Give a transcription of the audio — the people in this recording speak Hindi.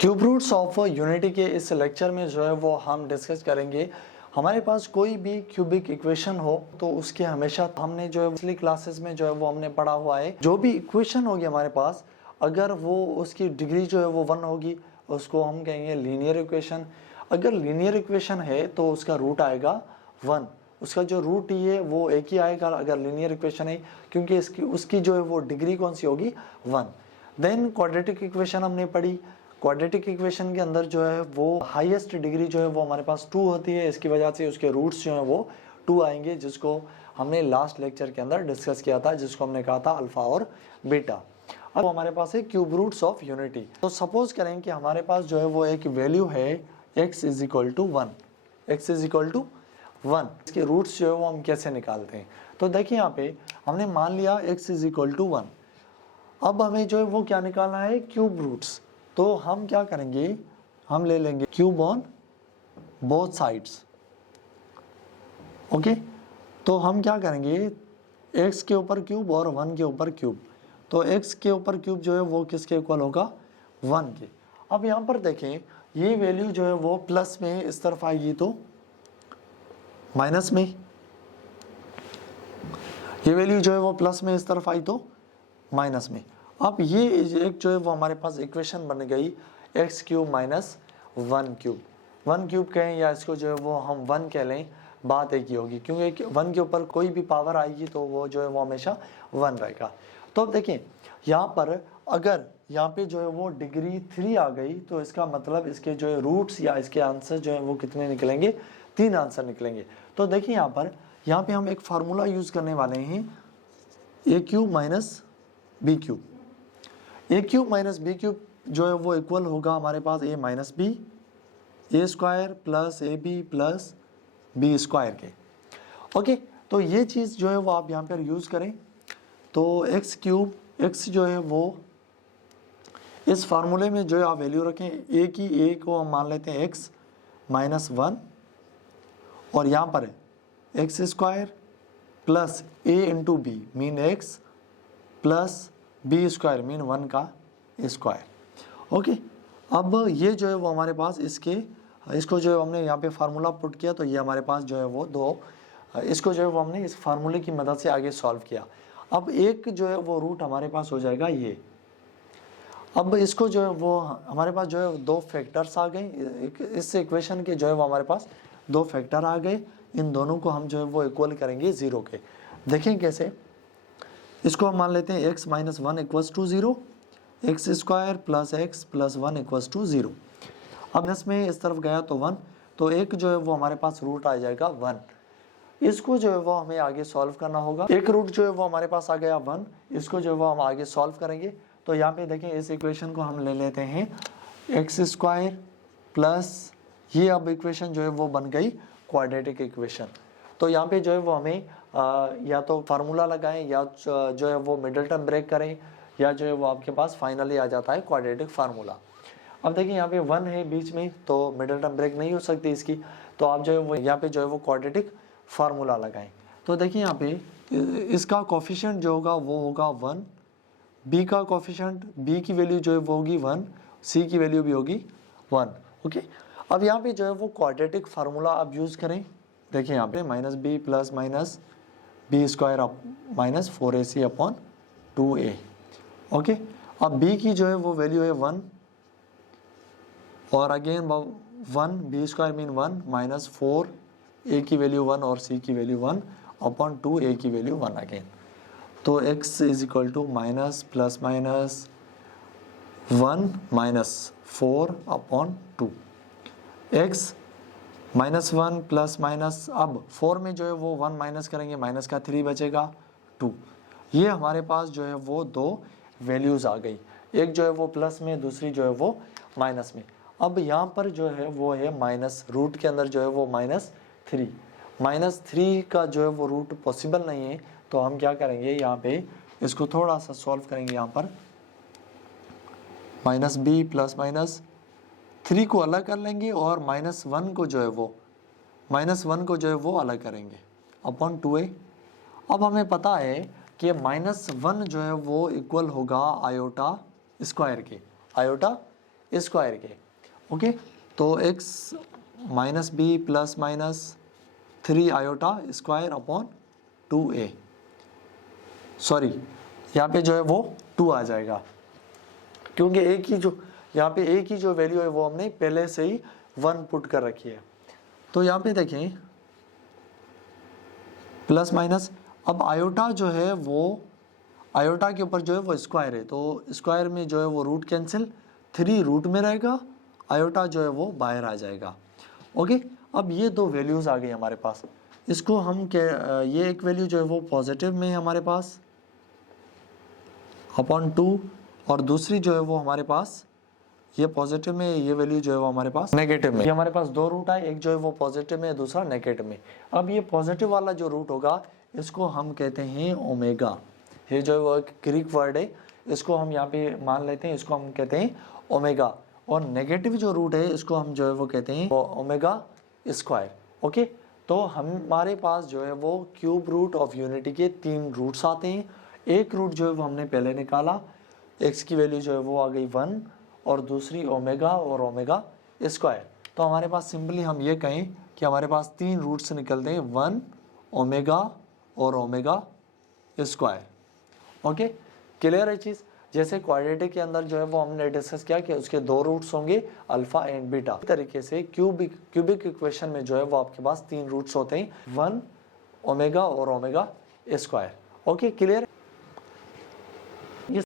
क्यूब रूट्स ऑफ यूनिटी के इस लेक्चर में जो है वो हम डिस्कस करेंगे। हमारे पास कोई भी क्यूबिक इक्वेशन हो तो उसके हमेशा हमने जो है पिछली क्लासेस में जो है वो हमने पढ़ा हुआ है, जो भी इक्वेशन होगी हमारे पास, अगर वो उसकी डिग्री जो है वो 1 होगी उसको हम कहेंगे लीनियर इक्वेशन। अगर लीनियर इक्वेशन है तो उसका रूट आएगा 1, उसका जो रूट ही है वो एक ही आएगा अगर लीनियर इक्वेशन है, क्योंकि इसकी उसकी जो है वो डिग्री कौन सी होगी 1। देन क्वाड्रेटिक इक्वेशन हमने पढ़ी। क्वाड्रेटिक इक्वेशन के अंदर जो है वो हाईएस्ट डिग्री जो है वो हमारे पास 2 होती है, इसकी वजह से उसके रूट्स जो है वो 2 आएंगे, जिसको हमने लास्ट लेक्चर के अंदर डिस्कस किया था, जिसको हमने कहा था अल्फा और बीटा। अब हमारे पास है क्यूब रूट्स ऑफ यूनिटी। तो सपोज करें कि हमारे पास जो है वो एक वैल्यू है x is equal to 1, x is equal to 1। इसके रूट्स जो है वो हम कैसे निकालते हैं, तो देखिए यहाँ पे हमने मान लिया x इज इक्वल टू 1। अब हमें जो है वो क्या निकालना है, क्यूब रूट्स। तो हम क्या करेंगे, हम ले लेंगे cube on both sides. Okay, तो हम क्या करेंगे, x के ऊपर क्यूब और 1 के ऊपर क्यूब। तो x के ऊपर क्यूब जो है वो किसके इक्वल होगा, 1 के। अब यहाँ पर देखें, ये वैल्यू जो है वो प्लस में इस तरफ आएगी तो माइनस में, ये वैल्यू जो है वो प्लस में इस तरफ आई तो माइनस में। अब ये एक जो है वो हमारे पास इक्वेशन बन गई x cube minus 1 cube. 1 cube कहें या इसको जो है वो हम 1 कह लें, बात एक ही होगी, क्योंकि 1 के ऊपर कोई भी पावर आएगी तो वो जो है वो हमेशा 1 रहेगा। तो देखिए यहाँ पर अगर यहाँ पे जो है वो डिग्री 3 आ गई तो इसका मतलब इसके जो है रूट्स या इसके आंसर जो है वो कितने निकलेंगे, 3 आंसर निकलेंगे। तो देखिए यहाँ पे हम एक फार्मूला यूज करने वाले हैं, A cube minus B cube. A cube minus B cube जो है वो इक्वल होगा हमारे पास A minus B, A square plus A B plus B square के। ओके, तो ये चीज़ जो है वो आप यहाँ पर यूज़ करें। तो एक्स क्यूब, एक्स जो है वो इस फार्मूले में जो है आप वैल्यू रखें, ए की, ए को हम मान लेते हैं एक्स माइनस 1, और यहाँ पर X square plus A into B mean X plus B square mean 1 का स्क्वायर। ओके, अब ये जो है वो हमारे पास इसको जो है हमने यहाँ पे फार्मूला पुट किया, तो ये हमारे पास जो है वो इसको जो है वो हमने इस फार्मूले की मदद से आगे सॉल्व किया। अब एक जो है वो रूट हमारे पास हो जाएगा ये। अब इसको जो है वो हमारे पास जो है 2 फैक्टर्स आ गए, इस इक्वेशन के जो है वो हमारे पास 2 फैक्टर आ गए। इन दोनों को हम जो है वो इक्वल करेंगे 0 के। देखें कैसे, इसको हम मान लेते हैं x minus 1 equals to 0, x square plus x plus 1 equals to 0। अब इसमें इस तरफ गया तो 1, तो एक जो है वो हमारे पास रूट आ जाएगा 1। इसको जो है वो हमें आगे सॉल्व करना होगा। एक रूट जो है वो हमारे पास आ गया 1, इसको जो है वो हम आगे सॉल्व करेंगे। तो यहाँ पे देखें, इस इक्वेशन को हम ले लेते हैं एक्स स्क्वायर प्लस, ये अब इक्वेशन जो है वो बन गई क्वाड्रेटिक इक्वेशन। तो यहाँ पे जो है वो हमें या तो फार्मूला लगाएं या जो है वो मिडिल टर्म ब्रेक करें, या जो है वो आपके पास फाइनली आ जाता है क्वाड्रेटिक फार्मूला। अब देखिए यहाँ पे 1 है बीच में, तो मिडिल टर्म ब्रेक नहीं हो सकती इसकी, तो आप जो है वो यहाँ पे जो है वो क्वाड्रेटिक फार्मूला लगाएं। तो देखिए यहाँ पे इसका कोफिशिएंट जो होगा वो होगा 1, बी का कोफिशिएंट, बी की वैल्यू जो है वो होगी 1, सी की वैल्यू भी होगी 1। ओके, अब यहाँ पे जो है वो क्वाड्रेटिक फार्मूला आप यूज़ करें। देखिए यहाँ पे minus b plus minus b square minus 4ac upon 2a। Okay, अब b की जो है वो वैल्यू है 1, और again 1, b square mean 1 minus 4, a की वैल्यू 1 और c की वैल्यू 1 अपॉन 2a की वैल्यू 1 अगेन। तो x is equal to minus plus minus 1 minus 4 upon 2, x minus 1 plus minus, अब 4 में जो है वो 1 माइनस करेंगे, माइनस का 3 बचेगा 2। ये हमारे पास जो है वो 2 वैल्यूज़ आ गई, एक जो है वो प्लस में, दूसरी जो है वो माइनस में। अब यहाँ पर जो है वो है माइनस, रूट के अंदर जो है वो -3, -3 का जो है वो रूट पॉसिबल नहीं है, तो हम क्या करेंगे, यहाँ पे इसको थोड़ा सा सॉल्व करेंगे। यहाँ पर माइनस बी प्लस माइनस 3 को अलग कर लेंगे, और -1 को जो है वो अलग करेंगे अपॉन 2a। अब हमें पता है कि -1 जो है वो इक्वल होगा आयोटा स्क्वायर के, आयोटा स्क्वायर के। ओके, तो x minus b plus minus 3 iota square upon 2a, sorry यहाँ पे जो है वो 2 आ जाएगा, क्योंकि एक ही जो यहाँ पे एक ही जो वैल्यू है वो हमने पहले से ही 1 पुट कर रखी है। तो यहाँ पे देखें प्लस माइनस, अब आयोटा जो है वो आयोटा के ऊपर जो है वो स्क्वायर है, तो स्क्वायर में जो है वो रूट कैंसिल, 3 रूट में रहेगा, आयोटा जो है वो बाहर आ जाएगा। ओके, अब ये दो वैल्यूज़ आ गई हमारे पास, इसको हम ये एक वैल्यू जो है वो पॉजिटिव में है हमारे पास अपॉन 2, और दूसरी जो है वो हमारे पास ये पॉजिटिव में, ये वैल्यू जो है वो हमारे पास नेगेटिव में। ये हमारे पास दो रूट है, एक जो है वो पॉजिटिव में, दूसरा नेगेटिव में। अब ये पॉजिटिव वाला जो रूट होगा इसको हम कहते हैं ओमेगा, ये जो है वो एक ग्रीक वर्ड है, इसको हम यहाँ पे मान लेते हैं, इसको हम कहते हैं ओमेगा। और नेगेटिव जो रूट है इसको हम जो है वो कहते हैं ओमेगा स्क्वायर। ओके, तो हमारे पास जो है वो क्यूब रूट ऑफ यूनिटी के 3 रूट्स आते हैं। एक रूट जो है वो हमने पहले निकाला, एक्स की वैल्यू जो है वो आ गई 1, और दूसरी ओमेगा और ओमेगा स्क्वायर। तो हमारे पास सिंपली हम ये कहें कि हमारे पास 3 रूट्स निकलते हैं, 1 ओमेगा और ओमेगा स्क्वायर। ओके, क्लियर है चीज़। जैसे क्वाड्रेटिक के अंदर जो है वो हमने डिस्कस किया कि उसके 2 रूट्स होंगे, अल्फा एंड बीटा। इस तरीके से क्यूबिक इक्वेशन में जो है वो आपके पास 3 रूट्स होते हैं, 1 ओमेगा और ओमेगा स्क्वायर। Okay, clear.